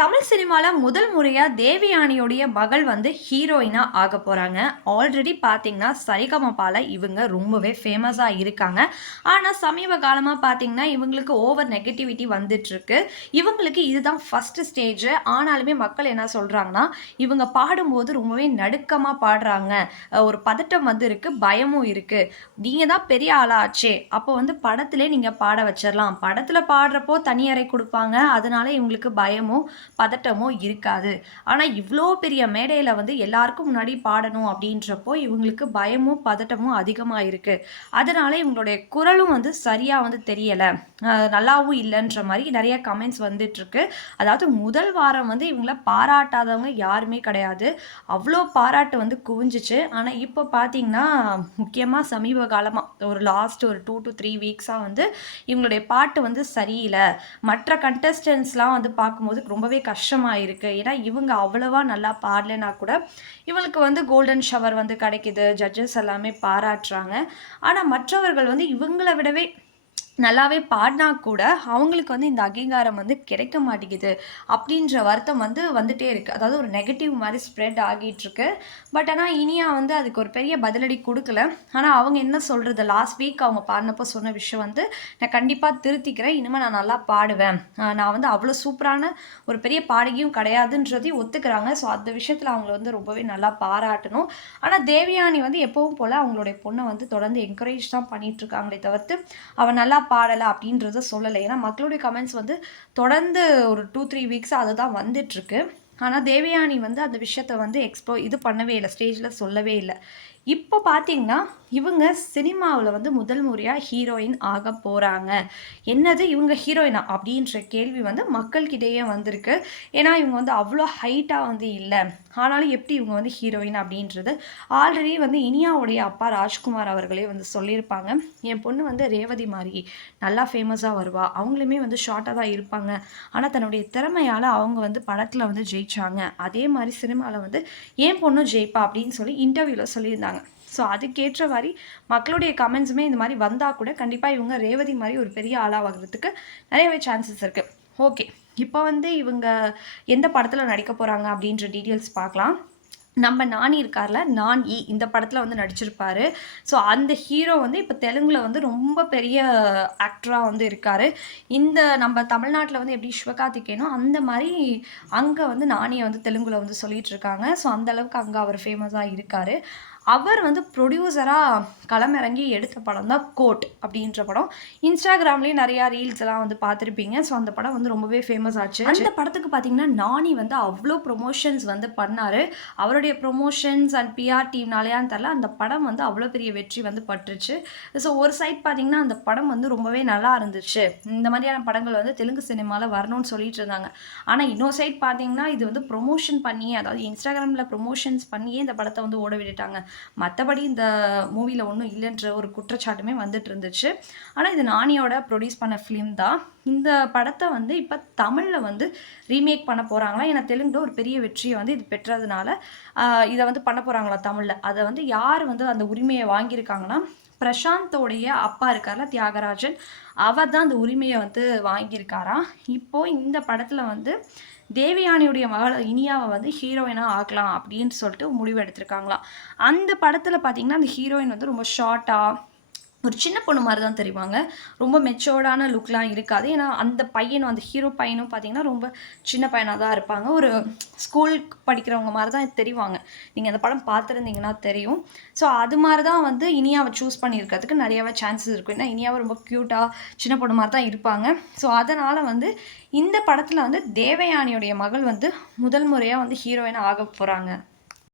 தமிழ் சினிமாவில் முதல் முறையாக தேவியானியுடைய மகள் வந்து ஹீரோயினாக ஆக போகிறாங்க ஆல்ரெடி பார்த்தீங்கன்னா சரிகமபால இவங்க ரொம்பவே ஃபேமஸாக இருக்காங்க. ஆனால் சமீப காலமாக பார்த்தீங்கன்னா இவங்களுக்கு ஓவர் நெகட்டிவிட்டி வந்துட்டுருக்கு. இவங்களுக்கு இதுதான் ஃபஸ்ட்டு ஸ்டேஜ் ஆனாலுமே மக்கள் என்ன சொல்கிறாங்கன்னா இவங்க பாடும்போது ரொம்பவே நடுக்கமாக பாடுறாங்க. ஒரு பதட்டம் வந்து இருக்குது பயமும் இருக்குது நீங்கள் தான் பெரிய ஆளாச்சே. அப்போ வந்து படத்திலே நீங்கள் பாட வச்சிடலாம் படத்தில் பாடுறப்போ தனி அறை கொடுப்பாங்க. அதனால இவங்களுக்கு பயமும் பதட்டமோ இருக்காது. ஆனால் இவ்வளோ பெரிய மேடையில் வந்து எல்லாருக்கும் முன்னாடி பாடணும் அப்படின்றப்போ இவங்களுக்கு பயமும் பதட்டமும் அதிகமாக இருக்குது அதனால இவங்களுடைய குரலும் வந்து சரியாக வந்து தெரியலை. நல்லாவும் இல்லைன்ற மாதிரி நிறைய கமெண்ட்ஸ் வந்துட்டுருக்கு அதாவது முதல் வாரம் வந்து இவங்கள பாராட்டாதவங்க யாருமே கிடையாது. அவ்வளோ பாராட்டு வந்து குவிஞ்சிச்சு. ஆனால் இப்போ பார்த்தீங்கன்னா முக்கியமாக சமீப காலமாக ஒரு லாஸ்ட் ஒரு டூ டு த்ரீ வீக்ஸாக வந்து இவங்களுடைய பாட்டு வந்து சரியில்லை. மற்ற கண்டஸ்டன்ஸ்லாம் வந்து பார்க்கும்போது ரொம்பவே கஷ்டமாக இருக்குது ஏன்னா இவங்க அவ்வளவா நல்லா பாடலைனா கூட இவங்களுக்கு வந்து கோல்டன் ஷவர் வந்து கிடைக்குது. ஜட்ஜஸ் எல்லாமே பாராட்டுறாங்க. ஆனால் மற்றவர்கள் வந்து இவங்கள விடவே நல்லாவே பாடினா கூட அவங்களுக்கு வந்து இந்த அங்கீகாரம் வந்து கிடைக்க மாட்டேங்குது அப்படின்ற வருத்தம் வந்து வந்துட்டே இருக்குது அதாவது ஒரு நெகட்டிவ் மாதிரி ஸ்ப்ரெட் ஆகிட்டுருக்கு பட் ஆனால் இனியா வந்து அதுக்கு ஒரு பெரிய பதிலடி கொடுக்கல. ஆனால் அவங்க என்ன சொல்கிறது லாஸ்ட் வீக் அவங்க பாடினப்போ சொன்ன விஷயம் வந்து நான் கண்டிப்பாக திருத்திக்கிறேன். இனிமேல் நான் நல்லா பாடுவேன். நான் வந்து அவ்வளோ சூப்பரான ஒரு பெரிய பாடகியும் கிடையாதுன்றதையும் ஒத்துக்கிறாங்க. ஸோ அந்த விஷயத்தில் அவங்கள வந்து ரொம்பவே நல்லா பாராட்டணும். ஆனால் தேவயானி வந்து எப்பவும் போல் அவங்களுடைய பொண்ணை வந்து தொடர்ந்து என்கரேஜ் தான் பண்ணிகிட்ருக்காங்களே தவிர்த்து அவள் நல்லா பாடலை அப்படின்றத சொல்லலை. ஏன்னா மக்களுடைய கமெண்ட்ஸ் வந்து தொடர்ந்து ஒரு டூ த்ரீ வீக்ஸாக அதுதான் வந்துட்டுருக்கு. ஆனால் தேவயானி வந்து அந்த விஷயத்த வந்து எக்ஸ்ப்ளோ இது பண்ணவே இல்லை. ஸ்டேஜில் சொல்லவே இல்லை. இப்போ பார்த்தீங்கன்னா இவங்க சினிமாவில் வந்து முதல் முறையாக ஹீரோயின் ஆக போகிறாங்க என்னது இவங்க ஹீரோயினா அப்படின்ற கேள்வி வந்து மக்கள்கிட்டயே வந்திருக்கு. ஏன்னா இவங்க வந்து அவ்வளோ ஹைட்டாக வந்து இல்லை. ஆனாலும் எப்படி இவங்க வந்து ஹீரோயின் அப்படின்றது ஆல்ரெடி வந்து இனியாவுடைய அப்பா ராஜ்குமார் அவர்களே வந்து சொல்லியிருப்பாங்க. என் பொண்ணு வந்து ரேவதி மாதிரி நல்லா ஃபேமஸாக வருவா. அவங்களுமே வந்து ஷார்ட்டாக தான் இருப்பாங்க. ஆனால் தன்னுடைய திறமையால் அவங்க வந்து படத்தில் வந்து ஜெயிச்சாங்க. அதே மாதிரி சினிமாவில் வந்து என் பொண்ணும் ஜெயிப்பா அப்படின்னு சொல்லி இன்டர்வியூவில் சொல்லியிருந்தாங்க. ஸோ அதுக்கேற்ற மாதிரி மக்களுடைய கமெண்ட்ஸுமே இந்த மாதிரி வந்தால் கூட கண்டிப்பாக இவங்க ரேவதி மாதிரி ஒரு பெரிய ஆளாகிறதுக்கு நிறையவே சான்சஸ் இருக்குது ஓகே இப்போ வந்து இவங்க எந்த படத்தில் நடிக்க போகிறாங்க அப்படின்ற டீட்டெயில்ஸ் பார்க்கலாம். நம்ம நானி இருக்கார்ல நான் இ இந்த படத்தில் வந்து நடிச்சிருப்பாரு. ஸோ அந்த ஹீரோ வந்து இப்போ தெலுங்கில் வந்து ரொம்ப பெரிய ஆக்டராக வந்து இருக்கார். இந்த நம்ம தமிழ்நாட்டில் வந்து எப்படி சிவகார்த்திகேனோ அந்த மாதிரி அங்கே வந்து நானியை வந்து தெலுங்கில் வந்து சொல்லிகிட்டு இருக்காங்க. ஸோ அந்தளவுக்கு அங்கே அவர் ஃபேமஸாக இருக்கார். அவர் வந்து ப்ரொடியூசராக களமிறங்கி எடுத்த படம் தான் கோட் அப்படின்ற படம். இன்ஸ்டாகிராம்லேயும் நிறையா ரீல்ஸ் எல்லாம் வந்து பார்த்துருப்பீங்க. ஸோ அந்த படம் வந்து ரொம்பவே ஃபேமஸ் ஆச்சு. அந்த படத்துக்கு பார்த்தீங்கன்னா நானி வந்து அவ்வளோ ப்ரொமோஷன்ஸ் வந்து பண்ணார். அவருடைய ப்ரொமோஷன்ஸ் அண்ட் பிஆர் டீம்னாலேயான்னு தெரில அந்த படம் வந்து அவ்வளோ பெரிய வெற்றி வந்து பட்டுருச்சு. ஸோ ஒரு சைட் பார்த்தீங்கன்னா அந்த படம் வந்து ரொம்பவே நல்லா இருந்துச்சு. இந்த மாதிரியான படங்கள் வந்து தெலுங்கு சினிமாவில் வரணும்னு சொல்லிட்டு இருந்தாங்க. ஆனால் இன்னொரு சைட் பார்த்தீங்கன்னா இது வந்து ப்ரொமோஷன் பண்ணி அதாவது இன்ஸ்டாகிராமில் ப்ரொமோஷன்ஸ் பண்ணியே இந்த படத்தை வந்து ஓட விட்டுட்டாங்க. மற்றபடி இந்த மூவியில் ஒன்றும் இல்லைன்ற ஒரு குற்றச்சாட்டுமே வந்துட்டு இருந்துச்சு. ஆனால் இது நானியோட ப்ரொடியூஸ் பண்ண ஃபிலிம் தான். இந்த படத்தை வந்து இப்போ தமிழில் வந்து ரீமேக் பண்ண போகிறாங்களா ஏன்னா தெலுங்குல ஒரு பெரிய வெற்றியை வந்து இது பெற்றதுனால இதை வந்து பண்ண போகிறாங்களா தமிழில்? அதை வந்து யார் வந்து அந்த உரிமையை வாங்கியிருக்காங்கன்னா பிரசாந்தோடைய அப்பா இருக்கார்ல தியாகராஜன் அவர் தான் அந்த உரிமையை வந்து வாங்கியிருக்காராம் இப்போது இந்த படத்தில் வந்து தேவயானியுடைய மகள் இனியாவை வந்து ஹீரோயினாக ஆக்கலாம் அப்படின்னு சொல்லிட்டு முடிவு எடுத்திருக்காங்களாம். அந்த படத்தில் பார்த்தீங்கன்னா அந்த ஹீரோயின் வந்து ரொம்ப ஷார்ட்டாக ஒரு சின்ன பொண்ணு மாதிரி தான் தெரிவாங்க. ரொம்ப மெச்சோர்டான லுக்லாம் இருக்காது. ஏன்னா அந்த பையனும் அந்த ஹீரோ பையனும் பார்த்தீங்கன்னா ரொம்ப சின்ன பையனாக தான் இருப்பாங்க. ஒரு ஸ்கூல் படிக்கிறவங்க மாதிரி தான் தெரிவாங்க. நீங்கள் அந்த படம் பார்த்துருந்தீங்கன்னா தெரியும். ஸோ அது மாதிரி தான் வந்து இனியாவை சூஸ் பண்ணியிருக்கிறதுக்கு நிறையாவே சான்சஸ் இருக்கும் ஏன்னா இனியாவை ரொம்ப க்யூட்டாக சின்ன பொண்ணு மாதிரி தான் இருப்பாங்க. ஸோ அதனால் வந்து இந்த படத்தில் வந்து தேவயானியுடைய மகள் வந்து முதல் முறையாக வந்து ஹீரோயினாக ஆக போகிறாங்க